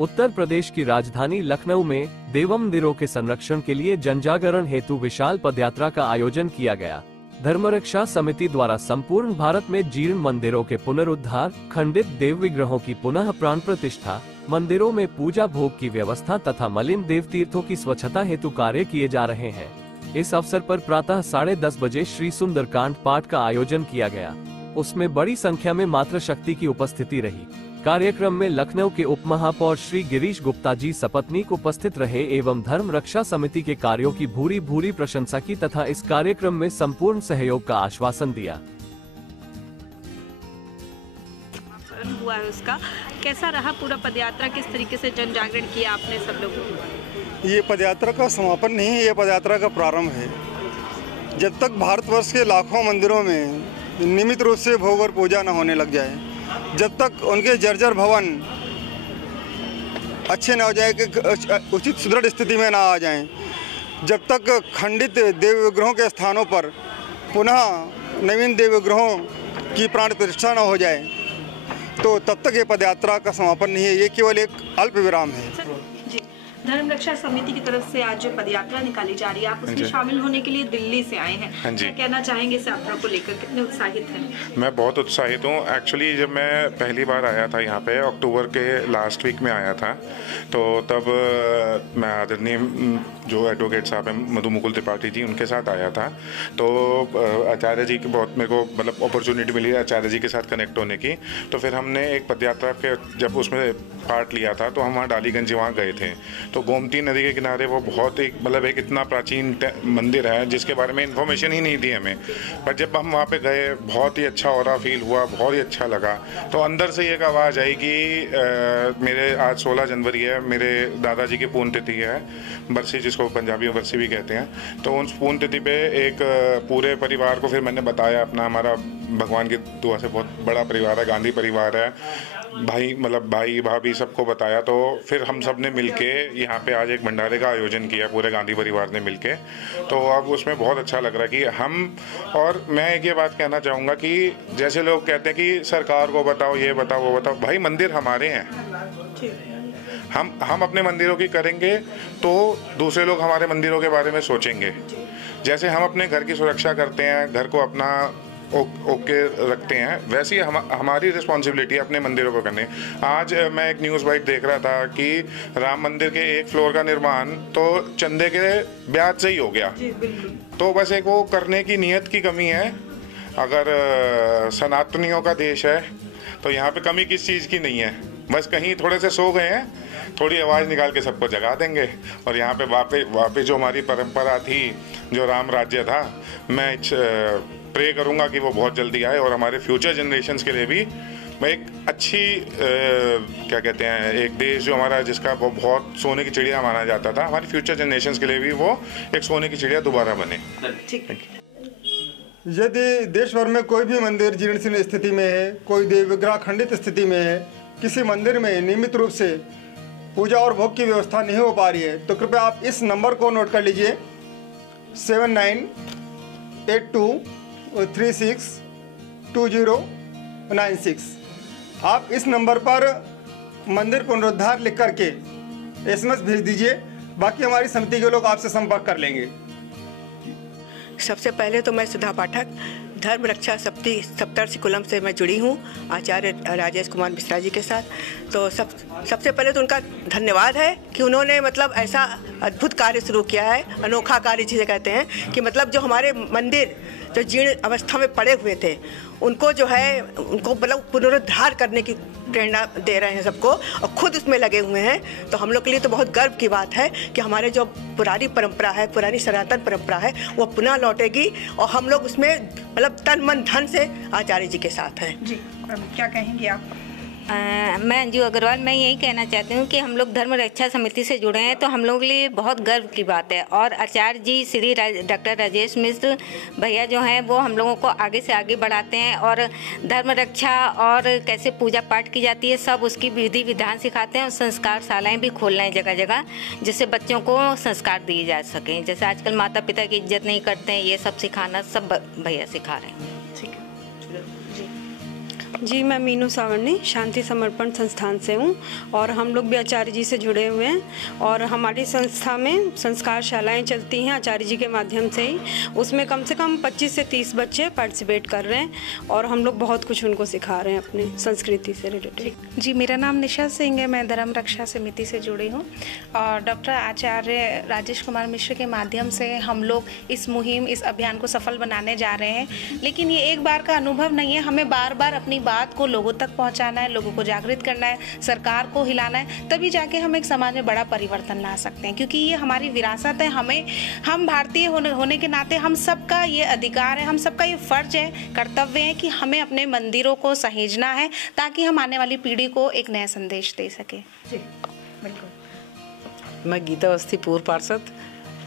उत्तर प्रदेश की राजधानी लखनऊ में देव मंदिरों के संरक्षण के लिए जनजागरण हेतु विशाल पदयात्रा का आयोजन किया गया। धर्मरक्षा समिति द्वारा संपूर्ण भारत में जीर्ण मंदिरों के पुनरुद्धार, खंडित देव विग्रहों की पुनः प्राण प्रतिष्ठा, मंदिरों में पूजा भोग की व्यवस्था तथा मलिन देव तीर्थों की स्वच्छता हेतु कार्य किए जा रहे हैं। इस अवसर पर प्रातः 10:30 बजे श्री सुंदरकांड पाठ का आयोजन किया गया। उसमें बड़ी संख्या में मातृशक्ति की उपस्थिति रही। कार्यक्रम में लखनऊ के उप महापौर श्री गिरीश गुप्ता जी सपत्नीक उपस्थित रहे एवं धर्म रक्षा समिति के कार्यों की भूरी भूरी प्रशंसा की तथा इस कार्यक्रम में संपूर्ण सहयोग का आश्वासन दिया। हुआ है उसका कैसा रहा पूरा पदयात्रा, किस तरीके से जन जागरण किया आपने सब लोगों को? ये पदयात्रा का समापन नहीं है, ये पदयात्रा का प्रारंभ है। जब तक भारतवर्ष के लाखों मंदिरों में नियमित रूप से भोग और पूजा न होने लग जाए, जब तक उनके जर्जर भवन अच्छे न हो जाए, कि उचित सुदृढ़ स्थिति में ना आ जाएं, जब तक खंडित देव विग्रहों के स्थानों पर पुनः नवीन देव विग्रहों की प्राण प्रतिष्ठा न हो जाए, तो तब तक ये पदयात्रा का समापन नहीं है। ये केवल एक अल्प विराम है। धर्म रक्षा समिति की तरफ से आज जो पदयात्रा निकाली जा रही है, आप उसमें शामिल होने के लिए दिल्ली से आए हैं, क्या कहना चाहेंगे इस यात्रा को लेकर, कितने उत्साहित हैं? मैं बहुत उत्साहित हूँ। एक्चुअली जब मैं पहली बार आया था यहाँ पे, अक्टूबर के लास्ट वीक में आया था, तो तब मैं आदरणीय जो एडवोकेट साहब हैं मधु मुकुल त्रिपाठी जी, उनके साथ आया था। तो आचार्य जी की बहुत मेरे को मतलब अपॉर्चुनिटी मिली आचार्य जी के साथ कनेक्ट होने की। तो फिर हमने एक पदयात्रा के जब उसमें पार्ट लिया था, तो हम वहाँ डालीगंज वहाँ गए थे। तो गोमती नदी के किनारे वो बहुत एक मतलब एक इतना प्राचीन मंदिर है जिसके बारे में इन्फॉर्मेशन ही नहीं थी हमें, पर जब हम वहाँ पे गए बहुत ही अच्छा ऑरा फील हुआ, बहुत ही अच्छा लगा। तो अंदर से एक आवाज़ आई कि मेरे आज 16 जनवरी है, मेरे दादाजी की पुण्यतिथि है, बरसी, जिसको पंजाबी में बरसी भी कहते हैं। तो उस पुण्यतिथि पे एक पूरे परिवार को फिर मैंने बताया अपना, हमारा भगवान की दुआ से बहुत बड़ा परिवार है, गांधी परिवार है, भाई भाभी सबको बताया। तो फिर हम सब ने मिलके यहाँ पे आज एक भंडारे का आयोजन किया, पूरे गांधी परिवार ने मिलके। तो अब उसमें बहुत अच्छा लग रहा है कि हम, और मैं एक ये बात कहना चाहूँगा कि जैसे लोग कहते हैं कि सरकार को बताओ, ये बताओ, वो बताओ, भाई मंदिर हमारे हैं, हम अपने मंदिरों की करेंगे तो दूसरे लोग हमारे मंदिरों के बारे में सोचेंगे। जैसे हम अपने घर की सुरक्षा करते हैं, घर को अपना ओके रखते हैं, वैसे ही हमारी रिस्पॉन्सिबिलिटी है अपने मंदिरों को करने। आज मैं एक न्यूज़ बाइट देख रहा था कि राम मंदिर के 1 फ्लोर का निर्माण तो चंदे के ब्याज से ही हो गया। तो बस एक वो करने की नीयत की कमी है। अगर सनातनियों का देश है तो यहाँ पे कमी किस चीज़ की नहीं है, बस कहीं थोड़े से सो गए हैं, थोड़ी आवाज़ निकाल के सबको जगा देंगे। और यहाँ पे वापस जो हमारी परंपरा थी, जो राम राज्य था, मैं प्रे करूँगा कि वो बहुत जल्दी आए और हमारे फ्यूचर जनरेशन्स के लिए भी मैं एक अच्छी क्या कहते हैं, एक देश जो हमारा जिसका वो बहुत सोने की चिड़िया माना जाता था, हमारी फ्यूचर जनरेशन्स के लिए भी वो एक सोने की चिड़िया दोबारा बने। यदि देश भर में कोई भी मंदिर जीर्ण स्थिति में है, कोई देव विग्रह खंडित स्थिति में है, किसी मंदिर में नियमित रूप से पूजा और भोग की व्यवस्था नहीं हो पा रही है, तो कृपया आप इस नंबर को नोट कर लीजिए, 7982362096। आप इस नंबर पर मंदिर पुनरुद्धार लिख करके SMS भेज दीजिए, बाकी हमारी समिति के लोग आपसे संपर्क कर लेंगे। सबसे पहले तो मैं सुधा पाठक, धर्म रक्षा समिति सप्तर्षिकुलम से मैं जुड़ी हूँ आचार्य राजेश कुमार मिश्रा जी के साथ। तो सबसे पहले तो उनका धन्यवाद है कि उन्होंने मतलब ऐसा अद्भुत कार्य शुरू किया है, अनोखा कार्य जिसे कहते हैं, कि मतलब जो हमारे मंदिर जो जीर्ण अवस्था में पड़े हुए थे उनको जो है उनको मतलब पुनरुद्धार करने की प्रेरणा दे रहे हैं सबको, और खुद उसमें लगे हुए हैं। तो हम लोग के लिए तो बहुत गर्व की बात है कि हमारे जो पुरानी परंपरा है, पुरानी सनातन परंपरा है, वो पुनः लौटेगी और हम लोग उसमें मतलब तन मन धन से आचार्य जी के साथ हैं। जी, क्या कहेंगे आप? मैं अंजू अग्रवाल, मैं यही कहना चाहती हूँ कि हम लोग धर्म रक्षा समिति से जुड़े हैं तो हम लोगों के लिए बहुत गर्व की बात है। और आचार्य जी श्री डॉक्टर राजेश मिश्र भैया जो हैं वो हम लोगों को आगे से आगे बढ़ाते हैं और धर्म रक्षा और कैसे पूजा पाठ की जाती है सब उसकी विधि विधान सिखाते हैं। और संस्कार शालाएँ भी खोल रहे हैं जगह जगह, जिससे बच्चों को संस्कार दिए जा सकें। जैसे आजकल माता पिता की इज्जत नहीं करते हैं, ये सब सिखाना सब भैया सिखा रहे हैं। ठीक है जी। जी, मैं मीनू सावरनी शांति समर्पण संस्थान से हूँ और हम लोग भी आचार्य जी से जुड़े हुए हैं और हमारी संस्था में संस्कार शालाएँ चलती हैं आचार्य जी के माध्यम से ही। उसमें कम से कम 25 से 30 बच्चे पार्टिसिपेट कर रहे हैं और हम लोग बहुत कुछ उनको सिखा रहे हैं अपनी संस्कृति से रिलेटेड। जी, मेरा नाम निशा सिंह है, मैं धर्म रक्षा समिति से जुड़ी हूँ और डॉक्टर आचार्य राजेश कुमार मिश्र के माध्यम से हम लोग इस मुहिम, इस अभियान को सफल बनाने जा रहे हैं। लेकिन ये एक बार का अनुभव नहीं है, हमें बार बार अपनी बात को लोगों तक पहुंचाना है, लोगों को जागृत करना है, सरकार को हिलाना है, तभी जाके हम एक समाज में बड़ा परिवर्तन ला सकते हैं। क्योंकि ये हमारी विरासत है, हम भारतीय होने के नाते हम सबका ये अधिकार है, हम सबका ये फर्ज है, कर्तव्य है कि हमें अपने मंदिरों को सहेजना है ताकि हम आने वाली पीढ़ी को एक नया संदेश दे सके। जी बिल्कुल। मैं गीता अवस्थी पूर्व पार्षद।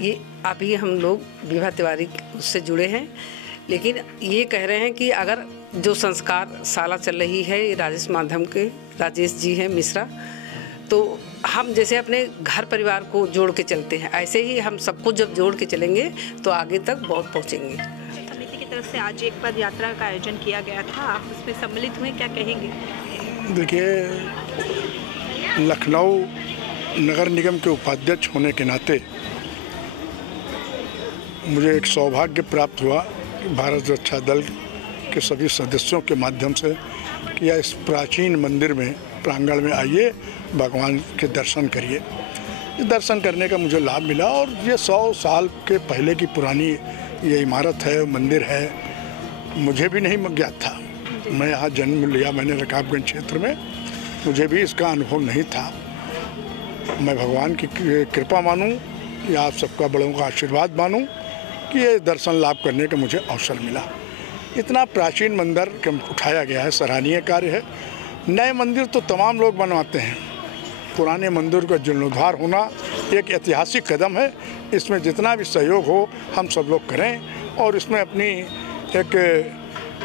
ये अभी हम लोग विभा तिवारी उससे जुड़े हैं, लेकिन ये कह रहे हैं कि अगर जो संस्कार शाला चल रही है ये राजेश माध्यम के राजेश जी हैं मिश्रा, तो हम जैसे अपने घर परिवार को जोड़ के चलते हैं, ऐसे ही हम सबको जब जोड़ के चलेंगे तो आगे तक बहुत पहुँचेंगे। समिति की तरफ से आज एक पद यात्रा का आयोजन किया गया था, आप उसमें सम्मिलित हुए, क्या कहेंगे? देखिए, लखनऊ नगर निगम के उपाध्यक्ष होने के नाते मुझे एक सौभाग्य प्राप्त हुआ कि भारत रक्षा दल के सभी सदस्यों के माध्यम से कि या इस प्राचीन मंदिर में प्रांगण में आइए, भगवान के दर्शन करिए। दर्शन करने का मुझे लाभ मिला और ये 100 साल के पहले की पुरानी ये इमारत है, मंदिर है, मुझे भी नहीं ज्ञात था। मैं यहाँ जन्म लिया मैंने रकाबगंज क्षेत्र में, मुझे भी इसका अनुभव नहीं था। मैं भगवान की कृपा मानूं या आप सबका बड़ों का आशीर्वाद मानूं कि ये दर्शन लाभ करने का मुझे अवसर मिला। इतना प्राचीन मंदिर उठाया गया है, सराहनीय कार्य है। नए मंदिर तो तमाम लोग बनवाते हैं, पुराने मंदिर का जीर्णोद्धार होना एक ऐतिहासिक कदम है। इसमें जितना भी सहयोग हो हम सब लोग करें और इसमें अपनी एक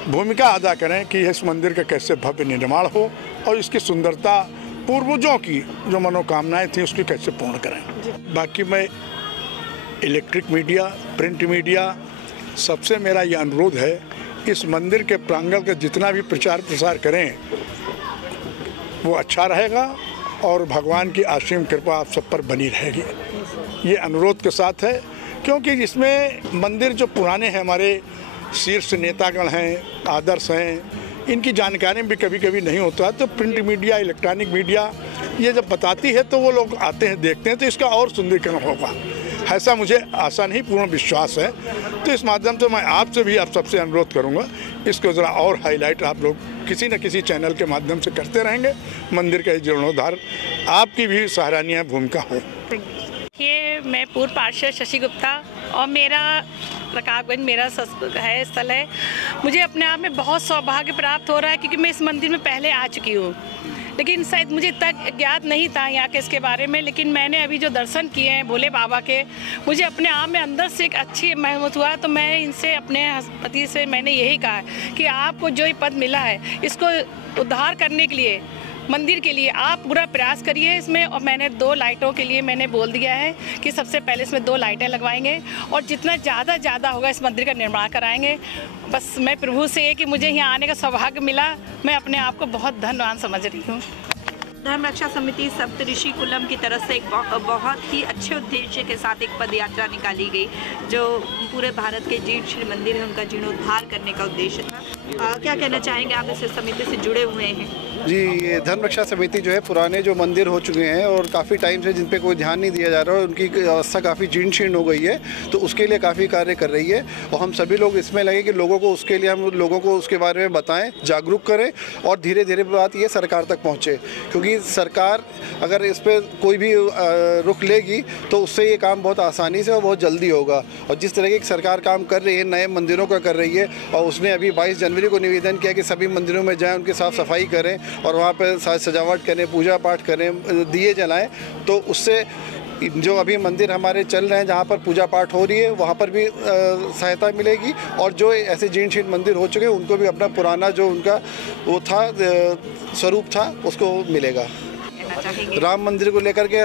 भूमिका अदा करें कि इस मंदिर का कैसे भव्य निर्माण हो और इसकी सुंदरता पूर्वजों की जो मनोकामनाएं थी उसकी कैसे पूर्ण करें। बाकी मैं इलेक्ट्रिक मीडिया, प्रिंट मीडिया, सबसे मेरा ये अनुरोध है, इस मंदिर के प्रांगण का जितना भी प्रचार प्रसार करें वो अच्छा रहेगा और भगवान की असीम कृपा आप सब पर बनी रहेगी। ये अनुरोध के साथ है क्योंकि इसमें मंदिर जो पुराने हैं, हमारे शीर्ष नेतागण हैं, आदर्श हैं, इनकी जानकारी भी कभी कभी नहीं होता है। तो प्रिंट मीडिया, इलेक्ट्रॉनिक मीडिया ये जब बताती है तो वो लोग आते हैं, देखते हैं, तो इसका और सुंदरीकरण होगा, ऐसा मुझे आशा नहीं, पूर्ण विश्वास है। तो इस माध्यम से मैं आपसे भी आप सबसे अनुरोध करूंगा, इसको ज़रा और हाईलाइट आप लोग किसी न किसी चैनल के माध्यम से करते रहेंगे, मंदिर का जीर्णोद्धार आपकी भी सराहनीय भूमिका हो। ये मैं पूर्व पार्षद शशि गुप्ता और मेरा रकाबगंज मेरा है स्थल है। मुझे अपने आप में बहुत सौभाग्य प्राप्त हो रहा है क्योंकि मैं इस मंदिर में पहले आ चुकी हूँ, लेकिन शायद मुझे इतना ज्ञात नहीं था यहाँ के इसके बारे में। लेकिन मैंने अभी जो दर्शन किए हैं भोले बाबा के, मुझे अपने आप में अंदर से एक अच्छी महसूस हुआ। तो मैं इनसे, अपने पति से मैंने यही कहा कि आपको जो ये पद मिला है इसको उद्धार करने के लिए, मंदिर के लिए आप पूरा प्रयास करिए इसमें। और मैंने 2 लाइटों के लिए मैंने बोल दिया है कि सबसे पहले इसमें 2 लाइटें लगवाएंगे और जितना ज़्यादा होगा इस मंदिर का निर्माण कराएंगे। बस मैं प्रभु से कि मुझे यहाँ आने का सौभाग्य मिला, मैं अपने आप को बहुत धन्यवान समझ रही हूँ। धर्म रक्षा समिति सप्तऋषि कुलम की तरफ से एक बहुत ही अच्छे उद्देश्य के साथ एक पद यात्रा निकाली गई जो पूरे भारत के जीर्ण श्री मंदिर है उनका जीर्णोद्धार करने का उद्देश्य था। क्या कहना चाहेंगे, आप इस समिति से जुड़े हुए हैं? जी, ये धर्म रक्षा समिति जो है पुराने जो मंदिर हो चुके हैं और काफ़ी टाइम से जिन पे कोई ध्यान नहीं दिया जा रहा है, उनकी अवस्था काफ़ी जीर्ण शीर्ण हो गई है, तो उसके लिए काफ़ी कार्य कर रही है। और हम सभी लोग इसमें लगे कि लोगों को उसके लिए हम लोगों को उसके बारे में बताएं, जागरूक करें और धीरे धीरे बात ये सरकार तक पहुँचे। क्योंकि सरकार अगर इस पर कोई भी रुख लेगी तो उससे ये काम बहुत आसानी से और बहुत जल्दी होगा। और जिस तरह की सरकार काम कर रही है, नए मंदिरों का कर रही है, और उसने अभी 22 जनवरी को निवेदन किया कि सभी मंदिरों में जाएं, उनकी साफ़ सफाई करें और वहाँ पर साज सजावट करें, पूजा पाठ करें, दिए जलाएं। तो उससे जो अभी मंदिर हमारे चल रहे हैं जहाँ पर पूजा पाठ हो रही है वहाँ पर भी सहायता मिलेगी और जो ऐसे जीर्ण शीर्ण मंदिर हो चुके हैं उनको भी अपना पुराना जो उनका वो था स्वरूप था उसको मिलेगा। कहना चाहेंगे? राम मंदिर को लेकर के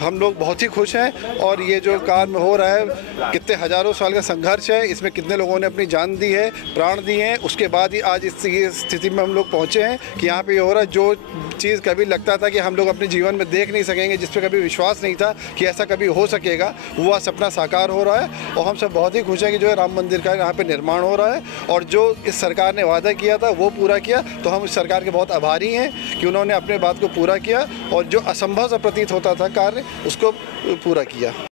हम लोग बहुत ही खुश हैं और ये जो काम हो रहा है, कितने हज़ारों साल का संघर्ष है, इसमें कितने लोगों ने अपनी जान दी है, प्राण दिए हैं, उसके बाद ही आज इस स्थिति में हम लोग पहुँचे हैं कि यहाँ पे ये हो रहा है। जो चीज़ कभी लगता था कि हम लोग अपने जीवन में देख नहीं सकेंगे, जिस पे कभी विश्वास नहीं था कि ऐसा कभी हो सकेगा, वो आज सपना साकार हो रहा है। और हम सब बहुत ही खुश हैं कि जो है राम मंदिर का यहाँ पे निर्माण हो रहा है और जो इस सरकार ने वादा किया था वो पूरा किया। तो हम इस सरकार के बहुत आभारी हैं कि उन्होंने अपने बात को पूरा किया और जो असंभव सा प्रतीत होता था कार्य उसको पूरा किया।